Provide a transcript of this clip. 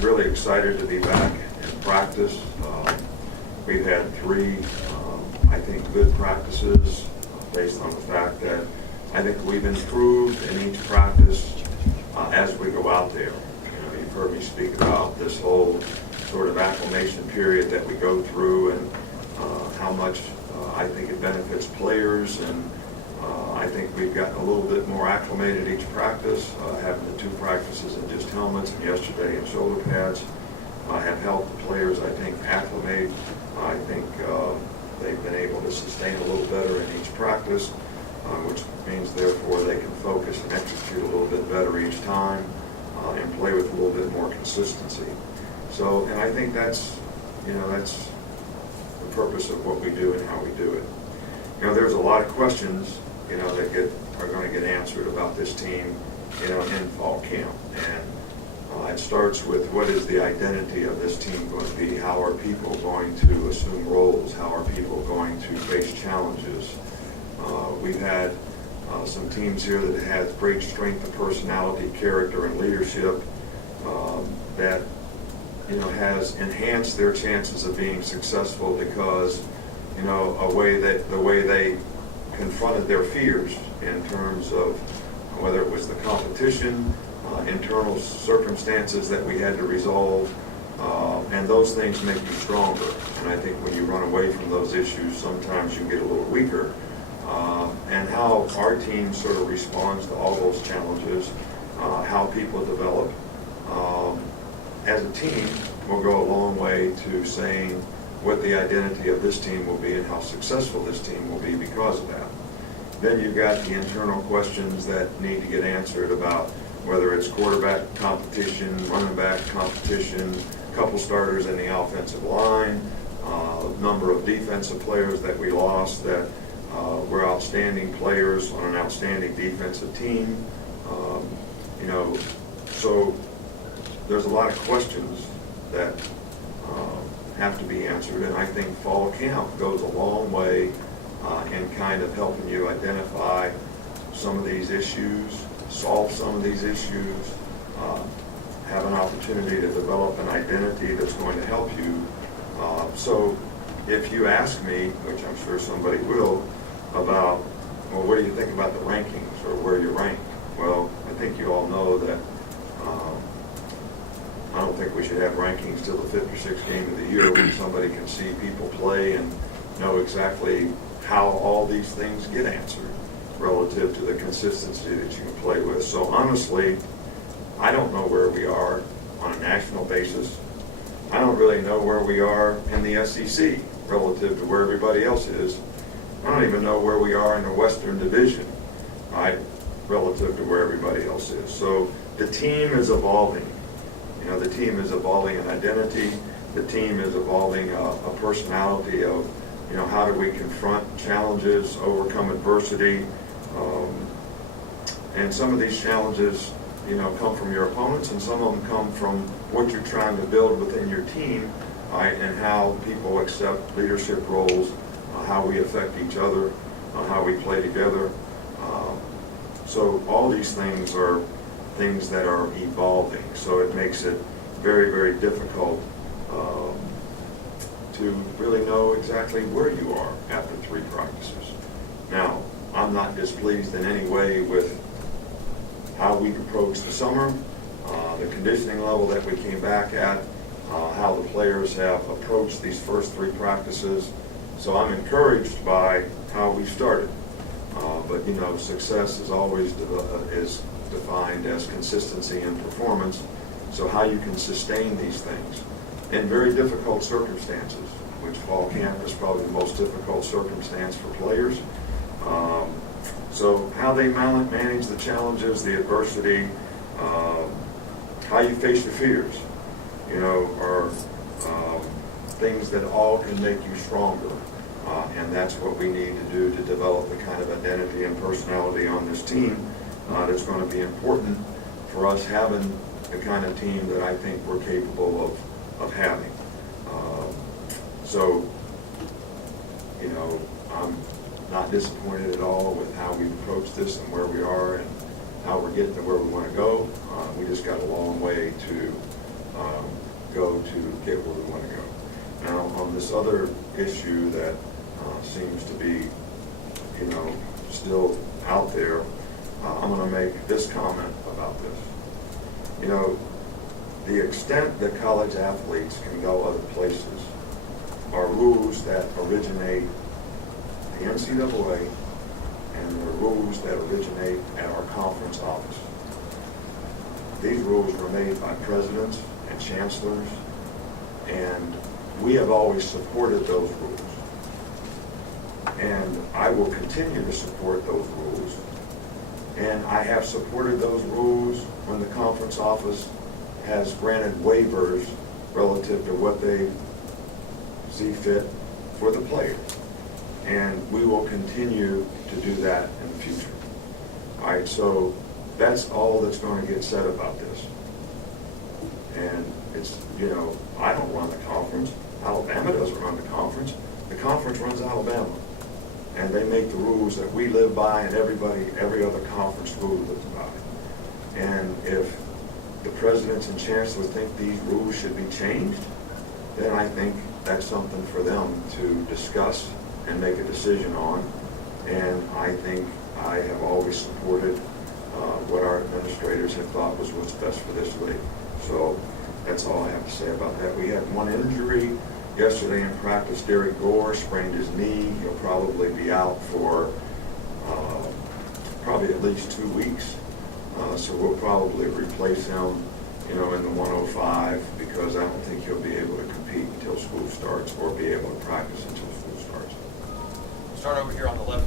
really excited to be back in practice. We've had three, I think, good practices based on the fact that I think we've improved in each practice as we go out there. You've heard me speak about this whole sort of acclimation period that we go through and how much I think it benefits players, and I think we've gotten a little bit more acclimated each practice. Having the two practices in just helmets and yesterday in shoulder pads have helped the players, I think, acclimate. I think they've been able to sustain a little better in each practice, which means therefore they can focus and execute a little bit better each time and play with a little bit more consistency. So, and I think that's the purpose of what we do and how we do it. There's a lot of questions, that are going to get answered about this team, in fall camp. And it starts with, what is the identity of this team going to be? How are people going to assume roles? How are people going to face challenges? We've had some teams here that have great strength of personality, character, and leadership that has enhanced their chances of being successful because the way they confronted their fears in terms of whether it was the competition, internal circumstances that we had to resolve, and those things make you stronger. And I think when you run away from those issues, sometimes you get a little weaker. And how our team sort of responds to all those challenges, how people develop as a team will go a long way to saying what the identity of this team will be and how successful this team will be because of that. Then you've got the internal questions that need to get answered about whether it's quarterback competition, running back competition, couple starters in the offensive line, number of defensive players that we lost that were outstanding players on an outstanding defensive team. So there's a lot of questions that have to be answered, and I think fall camp goes a long way in kind of helping you identify some of these issues, solve some of these issues, have an opportunity to develop an identity that's going to help you. So if you ask me, which I'm sure somebody will, about, well, what do you think about the rankings or where you rank? Well, I think you all know that I don't think we should have rankings till the 5th or 6th game of the year when somebody can see people play and know exactly how all these things get answered relative to the consistency that you can play with. So honestly, I don't know where we are on a national basis. I don't really know where we are in the SEC relative to where everybody else is. I don't even know where we are in the Western Division, right, relative to where everybody else is. So the team is evolving. The team is evolving an identity. The team is evolving a personality of, how do we confront challenges, overcome adversity. And some of these challenges, come from your opponents, and some of them come from what you're trying to build within your team, right, and how people accept leadership roles, how we affect each other, how we play together. So all these things are things that are evolving. So it makes it very, very difficult to really know exactly where you are after 3 practices. Now, I'm not displeased in any way with how we approached the summer, the conditioning level that we came back at, how the players have approached these first 3 practices. So I'm encouraged by how we started. But success is always is defined as consistency in performance. So how you can sustain these things in very difficult circumstances, which fall camp is probably the most difficult circumstance for players. So how they manage the challenges, the adversity, how you face your fears, are things that all can make you stronger. And that's what we need to do to develop the kind of identity and personality on this team that's going to be important for us having the kind of team that I think we're capable of having. So, I'm not disappointed at all with how we've approached this and where we are and how we're getting to where we want to go. We just got a long way to go to get where we want to go. Now, on this other issue that seems to be, still out there, I'm going to make this comment about this. The extent that college athletes can go other places are rules that originate the NCAA and the rules that originate at our conference office. These rules were made by presidents and chancellors, and we have always supported those rules. And I will continue to support those rules. And I have supported those rules when the conference office has granted waivers relative to what they see fit for the players. And we will continue to do that in the future. All right, so that's all that's going to get said about this. And it's, I don't run the conference. Alabama doesn't run the conference. The conference runs Alabama. And they make the rules that we live by and every other conference school lives by. And if the presidents and chancellors think these rules should be changed, then I think that's something for them to discuss and make a decision on. And I think I have always supported what our administrators have thought was what's best for this league. So that's all I have to say about that. We had one injury yesterday in practice. Derek Gore sprained his knee. He'll probably be out for probably at least 2 weeks. So we'll probably replace him, in the 105 because I don't think he'll be able to compete until school starts or be able to practice until school starts. Start over here on the left.